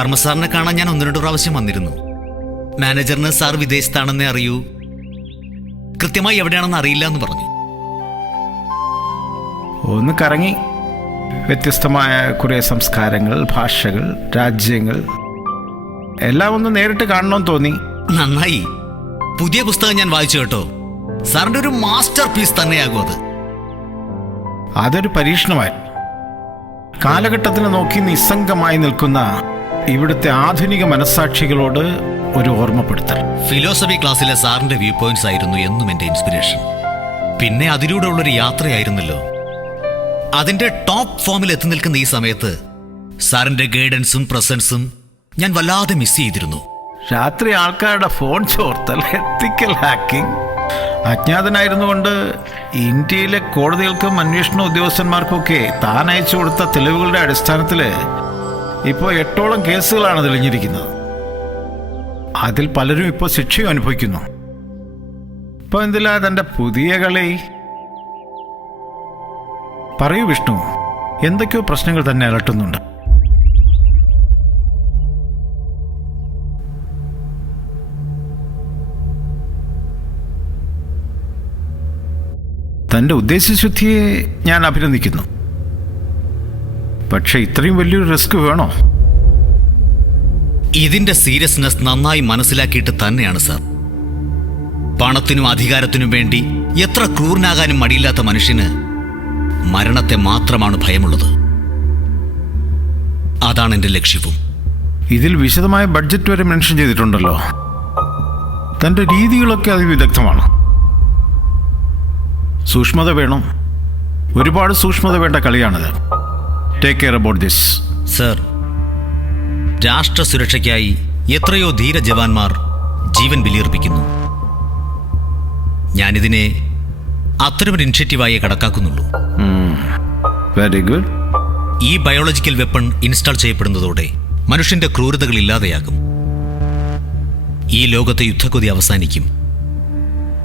വർമ്മ സാറിനെ കാണാൻ ഞാൻ 1-2 പ്രാവശ്യം വന്നിരുന്നു. മാനേജറിന് സാർ വിദേശത്താണെന്നേ അറിയൂ, കൃത്യമായി എവിടെയാണെന്ന് അറിയില്ല എന്ന് പറഞ്ഞു. ഒന്ന് കറങ്ങി. വ്യത്യസ്തമായ കുറേ സംസ്കാരങ്ങൾ, ഭാഷകൾ, രാജ്യങ്ങൾ എല്ലാം ഒന്ന് നേരിട്ട് കാണണമെന്ന് തോന്നി. നന്നായി. പുതിയ പുസ്തകം ഞാൻ വായിച്ചു കേട്ടോ. സാറിന്റെ ഒരു മാസ്റ്റർ പീസ് തന്നെയാകും അത്. അതൊരു പരീക്ഷണമായിരുന്നു. കാലഘട്ടത്തിന് നോക്കി നിസ്സംഗമായി നിൽക്കുന്ന ഇവിടുത്തെ ആധുനിക മനസ്സാക്ഷികളോട് ഒരു ഓർമ്മപ്പെടുത്തൽ. ഫിലോസഫി ക്ലാസ്സിലെ സാറിന്റെ വ്യൂ പോയിന്റ്സ് ആയിരുന്നു എന്നും എന്റെ ഇൻസ്പിരേഷൻ. പിന്നെ അതിലൂടെ ഉള്ളൊരു യാത്രയായിരുന്നല്ലോ. അതിന്റെ ടോപ്പ് ഫോമിൽ എത്തി നിൽക്കുന്ന ഈ സമയത്ത് സാറിന്റെ ഗൈഡൻസും പ്രസൻസും ഞാൻ വല്ലാതെ മിസ് ചെയ്തിരുന്നു. രാത്രി ആൾക്കാരുടെ ഫോൺ ചോർത്തൽ, എത്തിക്കൽ ഹാക്കിംഗ്. അജ്ഞാതനായിരുന്നുകൊണ്ട് ഇന്ത്യയിലെ കോടതികൾക്കും അന്വേഷണ ഉദ്യോഗസ്ഥന്മാർക്കൊക്കെ താൻ അയച്ചു കൊടുത്ത തെളിവുകളുടെ അടിസ്ഥാനത്തിൽ ഇപ്പോൾ 8ഓളം കേസുകളാണ് തെളിഞ്ഞിരിക്കുന്നത്. അതിൽ പലരും ഇപ്പോൾ ശിക്ഷയും അനുഭവിക്കുന്നു. ഇപ്പോൾ എന്തിലാ തൻ്റെ പുതിയ കളി? പറയൂ വിഷ്ണു, എന്തൊക്കെയോ പ്രശ്നങ്ങൾ തന്നെ അലട്ടുന്നുണ്ട്. തൻ്റെ ഉദ്ദേശശുദ്ധിയെ ഞാൻ അഭിനന്ദിക്കുന്നു. പക്ഷെ ഇത്രയും വലിയൊരു റിസ്ക് വേണോ? ഇതിന്റെ സീരിയസ്നെസ് നന്നായി മനസ്സിലാക്കിയിട്ട് തന്നെയാണ് സാർ. പണത്തിനും അധികാരത്തിനും വേണ്ടി എത്ര ക്രൂരനാകാനും മടിയില്ലാത്ത മനുഷ്യന് മരണത്തെ മാത്രമാണ് ഭയമുള്ളത്. അതാണ് എന്റെ ലക്ഷ്യവും. ഇതിൽ വിശദമായ ബഡ്ജറ്റ് വരെ മെൻഷൻ ചെയ്തിട്ടുണ്ടല്ലോ. തൻ്റെ രീതികളൊക്കെ അതിവിദഗ്ധമാണ്. സൂക്ഷ്മത വേണം, ഒരുപാട് സൂക്ഷ്മത വേണ്ട കളിയാണിത്. Take care about this. Sir, രാഷ്ട്ര സുരക്ഷയ്ക്കായി എത്രയോ ധീര ജവാന്മാർ ജീവൻ ബലിയർപ്പിക്കുന്നു. ഞാനിതിനെ അത്തരമൊരു ഇനിഷ്യേറ്റീവായി കണക്കാക്കുന്നുള്ളൂ. Very good. ഈ ബയോളജിക്കൽ വെപ്പൺ ഇൻസ്റ്റാൾ ചെയ്യപ്പെടുന്നതോടെ മനുഷ്യന്റെ ക്രൂരതകൾ ഇല്ലാതെയാകും. ഈ ലോകത്തെ യുദ്ധക്കൊതി അവസാനിക്കും.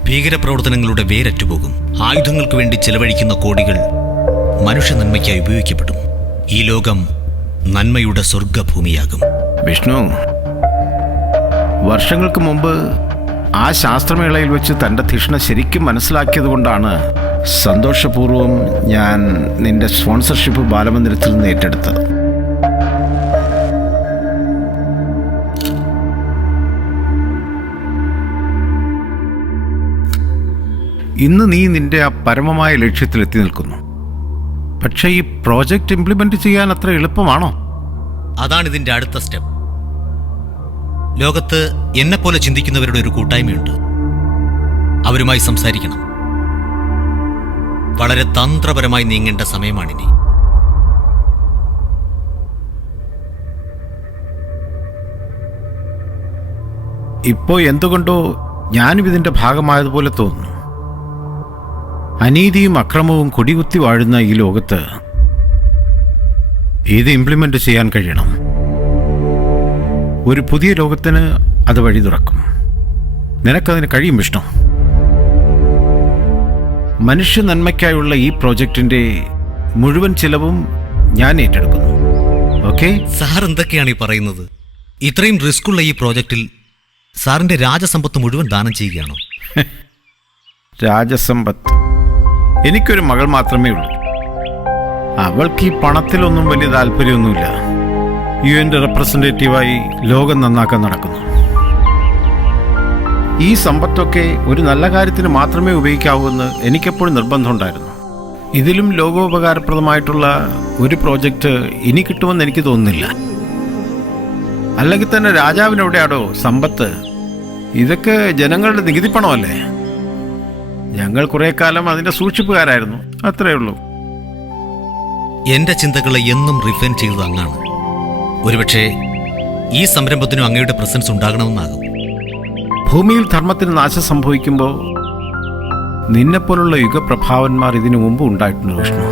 ഭീകരപ്രവർത്തനങ്ങളുടെ വേരറ്റുപോകും. ആയുധങ്ങൾക്ക് വേണ്ടി ചെലവഴിക്കുന്ന കോടികൾ മനുഷ്യ നന്മയ്ക്കായി ഉപയോഗിക്കപ്പെടും. ഈ ലോകം നന്മയുടെ സ്വർഗഭൂമിയാകും. വിഷ്ണു, വർഷങ്ങൾക്ക് മുമ്പ് ആ ശാസ്ത്രമേളയിൽ വെച്ച് തൻ്റെ ധിഷണ ശരിക്കും മനസ്സിലാക്കിയത് കൊണ്ടാണ് സന്തോഷപൂർവ്വം ഞാൻ നിന്റെ സ്പോൺസർഷിപ്പ് ബാലമന്ദിരത്തിൽ നിന്ന് ഏറ്റെടുത്തത്. ഇന്ന് നീ നിന്റെ ആ പരമമായ ലക്ഷ്യത്തിലെത്തി നിൽക്കുന്നു. പക്ഷേ ഈ പ്രോജക്റ്റ് ഇംപ്ലിമെന്റ് ചെയ്യാൻ അത്ര എളുപ്പമാണോ? അതാണ് ഇതിന്റെ അടുത്ത സ്റ്റെപ്പ്. ലോകത്ത് എന്നെപ്പോലെ ചിന്തിക്കുന്നവരുടെ ഒരു കൂട്ടായ്മയുണ്ട്. അവരുമായി സംസാരിക്കണം. വളരെ തന്ത്രപരമായി നീങ്ങേണ്ട സമയമാണിനി. ഇപ്പോൾ എന്തുകൊണ്ടോ ഞാനും ഇതിന്റെ ഭാഗമായതുപോലെ തോന്നുന്നു. അനീതിയും അക്രമവും കൊടികുത്തി വാഴുന്ന ഈ ലോകത്ത് ഇത് ഇംപ്ലിമെന്റ് ചെയ്യാൻ കഴിയണം. ഒരു പുതിയ ലോകത്തിന് അത് വഴി തുറക്കും. നിനക്കതിന് കഴിയും വിഷ്ണു. മനുഷ്യ നന്മയ്ക്കായുള്ള ഈ പ്രോജക്റ്റിന്റെ മുഴുവൻ ചിലവും ഞാൻ ഏറ്റെടുക്കുന്നു. ഓക്കെ? സാർ എന്തൊക്കെയാണ് ഈ പറയുന്നത്? ഇത്രയും റിസ്ക്കുള്ള ഈ പ്രോജക്റ്റിൽ സാറിന്റെ രാജസമ്പത്ത് മുഴുവൻ ദാനം ചെയ്യുകയാണോ? രാജസമ്പത്ത്? എനിക്കൊരു മകൾ മാത്രമേ ഉള്ളൂ. അവൾക്ക് ഈ പണത്തിലൊന്നും വലിയ താല്പര്യമൊന്നുമില്ല. UN റെപ്രസെൻറ്റേറ്റീവായി ലോകം നന്നാക്കാൻ നടക്കുന്നു. ഈ സമ്പത്തൊക്കെ ഒരു നല്ല കാര്യത്തിന് മാത്രമേ ഉപയോഗിക്കാവൂ എന്ന് എനിക്കെപ്പോഴും നിർബന്ധമുണ്ടായിരുന്നു. ഇതിലും ലോകോപകാരപ്രദമായിട്ടുള്ള ഒരു പ്രോജക്റ്റ് ഇനി കിട്ടുമെന്ന് എനിക്ക് തോന്നുന്നില്ല. അല്ലെങ്കിൽ തന്നെ രാജാവിനെവിടെയാടോ സമ്പത്ത്? ഇതൊക്കെ ജനങ്ങളുടെ നികുതി പണമല്ലേ? ഞങ്ങൾ കുറെ കാലം അതിന്റെ സൂക്ഷിപ്പുകാരായിരുന്നു, അത്രയേ ഉള്ളൂ. എന്റെ ചിന്തകളെ എന്നും റിഫൈൻ ചെയ്തത് അങ്ങാണ്. ഒരുപക്ഷെ ഈ സംരംഭത്തിനും അങ്ങയുടെ പ്രസൻസ് ഉണ്ടാകണമെന്നാകും. ഭൂമിയിൽ ധർമ്മത്തിന് നാശം സംഭവിക്കുമ്പോൾ നിന്നെപ്പോലുള്ള യുഗപ്രഭാവന്മാർ ഇതിനു മുമ്പ് ഉണ്ടായിട്ടുണ്ട് വിഷ്ണു.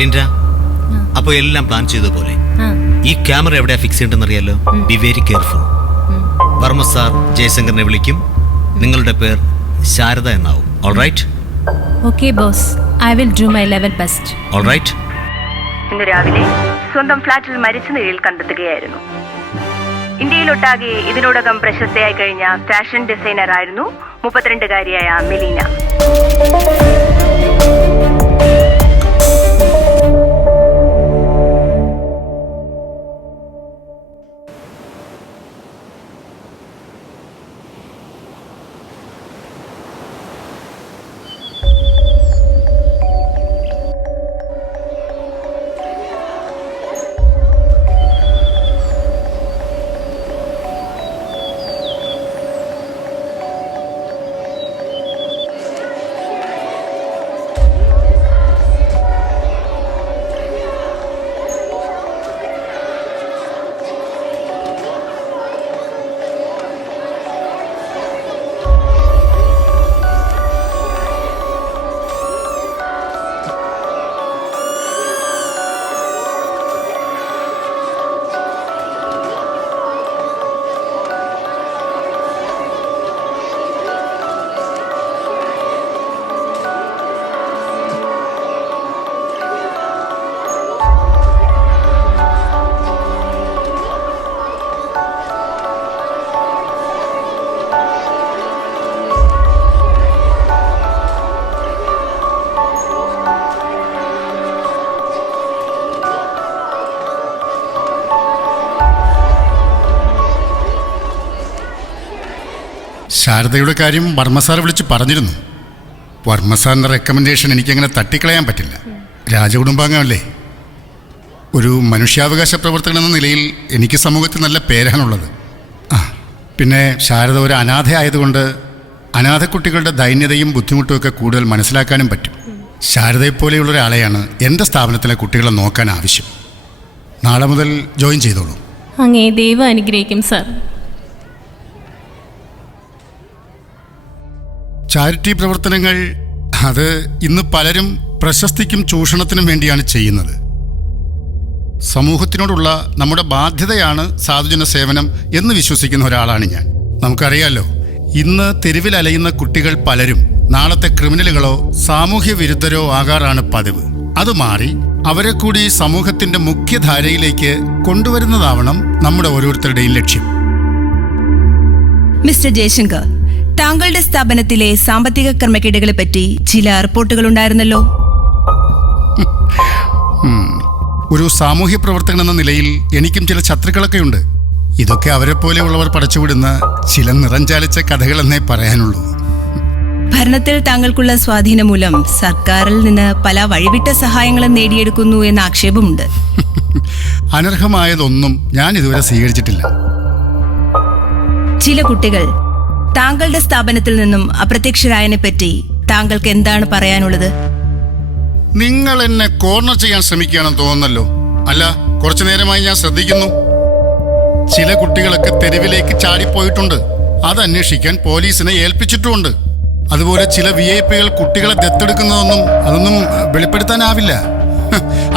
ലിൻഡ, അപ്പൊ എല്ലാം പ്ലാൻ ചെയ്ത പോലെ ആ. ഈ ക്യാമറ എവിടെയാ ഫിക്സ് ചെയ്യേണ്ടെന്ന് അറിയാലോ. Be very careful. Varma sir ജയശങ്കറിനെ വിളിക്കും. നിങ്ങളുടെ പേർ ശാരദ എന്നാവും. Alright? Okay boss, I will do my level best. Alright. ഇന്ന് രാവിലെ സ്വന്തം ഫ്ളാറ്റിൽ മരിച്ച നിലയിൽ കണ്ടെത്തുകയായിരുന്നു. ഇന്ത്യയിലൊട്ടാകെ ഇതിനോടകം പ്രശസ്തയായി കഴിഞ്ഞ ഫാഷൻ ഡിസൈനർ ആയിരുന്നു 32-കാരിയായ മെലീന. ശാരദയുടെ കാര്യം വർമ്മ സാർ വിളിച്ച് പറഞ്ഞിരുന്നു. വർമ്മ സാറിൻ്റെ റെക്കമെൻഡേഷൻ എനിക്കങ്ങനെ തട്ടിക്കളയാൻ പറ്റില്ല. രാജകുടുംബാംഗമല്ലേ. ഒരു മനുഷ്യാവകാശ പ്രവർത്തകൻ എന്ന നിലയിൽ എനിക്ക് സമൂഹത്തിൽ നല്ല പേരാണുള്ളത്. പിന്നെ ശാരദ ഒരു അനാഥ ആയതുകൊണ്ട് അനാഥ കുട്ടികളുടെ ദൈന്യതയും ബുദ്ധിമുട്ടുമൊക്കെ കൂടുതൽ മനസ്സിലാക്കാനും പറ്റും. ശാരദയെപ്പോലെയുള്ള ഒരാളെയാണ് എൻ്റെ സ്ഥാപനത്തിലെ കുട്ടികളെ നോക്കാൻ ആവശ്യം. നാളെ മുതൽ ജോയിൻ ചെയ്തോളൂ. അങ്ങേ ദൈവം അനുഗ്രഹിക്കും സാർ. ചാരിറ്റി പ്രവർത്തനങ്ങൾ അത് ഇന്ന് പലരും പ്രശസ്തിക്കും ചൂഷണത്തിനും വേണ്ടിയാണ് ചെയ്യുന്നത്. സമൂഹത്തിനോടുള്ള നമ്മുടെ ബാധ്യതയാണ് സാധുജന സേവനം എന്ന് വിശ്വസിക്കുന്ന ഒരാളാണ് ഞാൻ. നമുക്കറിയാലോ, ഇന്ന് തെരുവിൽ അലയുന്ന കുട്ടികൾ പലരും നാളത്തെ ക്രിമിനലുകളോ സാമൂഹ്യ വിരുദ്ധരോ ആകാറാണ് പതിവ്. അത് മാറി അവരെ കൂടി സമൂഹത്തിന്റെ മുഖ്യധാരയിലേക്ക് കൊണ്ടുവരുന്നതാവണം നമ്മുടെ ഓരോരുത്തരുടെയും ലക്ഷ്യം. മിസ്റ്റർ ജയശങ്കർ, താങ്കളുടെ സ്ഥാപനത്തിലെ സാമ്പത്തിക ക്രമക്കേടുകളെ പറ്റി ചില റിപ്പോർട്ടുകൾ ഉണ്ടായിരുന്നല്ലോ. ഒരു സാമൂഹ്യ പ്രവർത്തകൻ എന്ന നിലയിൽ എനിക്കും ചില ശത്രുക്കളൊക്കെയുണ്ട്. ഇതൊക്കെ അവരെ പോലെയുള്ളവർ പടച്ചുവിടുന്ന ചില നിറഞ്ചാലിച്ച കഥകളെന്നേ പറയാനുള്ളൂ. ഭരണത്തിൽ താങ്കൾക്കുള്ള സ്വാധീനം മൂലം സർക്കാരിൽ നിന്ന് പല വഴിവിട്ട സഹായങ്ങളും നേടിയെടുക്കുന്നു എന്ന ആക്ഷേപമുണ്ട്. അനർഹമായതൊന്നും ഞാൻ ഇതുവരെ സ്വീകരിച്ചിട്ടില്ല. ചില കുട്ടികൾ താങ്കളുടെ സ്ഥാപനത്തിൽ നിന്നും അപ്രത്യക്ഷരായതിനെ പറ്റി താങ്കൾക്ക് എന്താണ് പറയാനുള്ളത്? നിങ്ങൾ എന്നെ കോർണർ ചെയ്യാൻ ശ്രമിക്കുകയാണെന്ന് തോന്നുന്നല്ലോ. അല്ല, കുറച്ചു നേരമായി ഞാൻ ശ്രദ്ധിക്കുന്നു. ചില കുട്ടികളൊക്കെ തെരുവിലേക്ക് ചാടിപ്പോയിട്ടുണ്ട്. അത് അന്വേഷിക്കാൻ പോലീസിനെ ഏൽപ്പിച്ചിട്ടുമുണ്ട്. അതുപോലെ ചില VIP-കൾ കുട്ടികളെ അതൊന്നും വെളിപ്പെടുത്താനാവില്ല.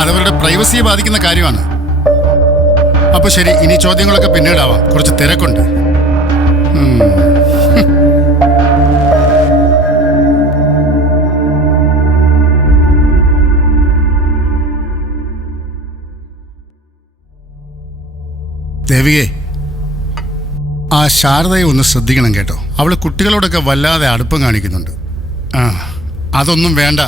അതവരുടെ പ്രൈവസിയെ ബാധിക്കുന്ന കാര്യമാണ്. അപ്പൊ ശരി, ഇനി ചോദ്യങ്ങളൊക്കെ പിന്നീടാവാം. കുറച്ച് തിരക്കുണ്ട്. ദേവികെ, ആ ശാരദയെ ഒന്ന് ശ്രദ്ധിക്കണം കേട്ടോ. അവൾ കുട്ടികളോടൊക്കെ വല്ലാതെ അടുപ്പം കാണിക്കുന്നുണ്ട്. അതൊന്നും വേണ്ട.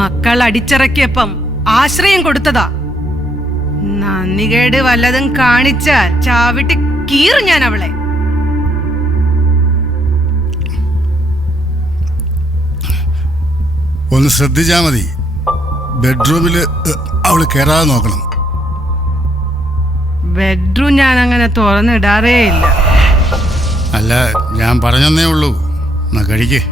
മക്കൾ അടിച്ചിറക്കിയപ്പം ആശ്രയം കൊടുത്തതാ. നന്ദികേട് വല്ലതും കാണിച്ചാൽ ചാവിട്ടി കീറും ഞാൻ അവളെ. ഒന്ന് ശ്രദ്ധിച്ചാ മതി. ബെഡ്റൂമില് അവള് കയറാതെ നോക്കണം. ബെഡ്റൂം ഞാൻ അങ്ങനെ തുറന്നിടാറേ ഇല്ല. അല്ല, ഞാൻ പറഞ്ഞെന്നേ ഉള്ളൂ. എന്നാ കഴിക്കേ.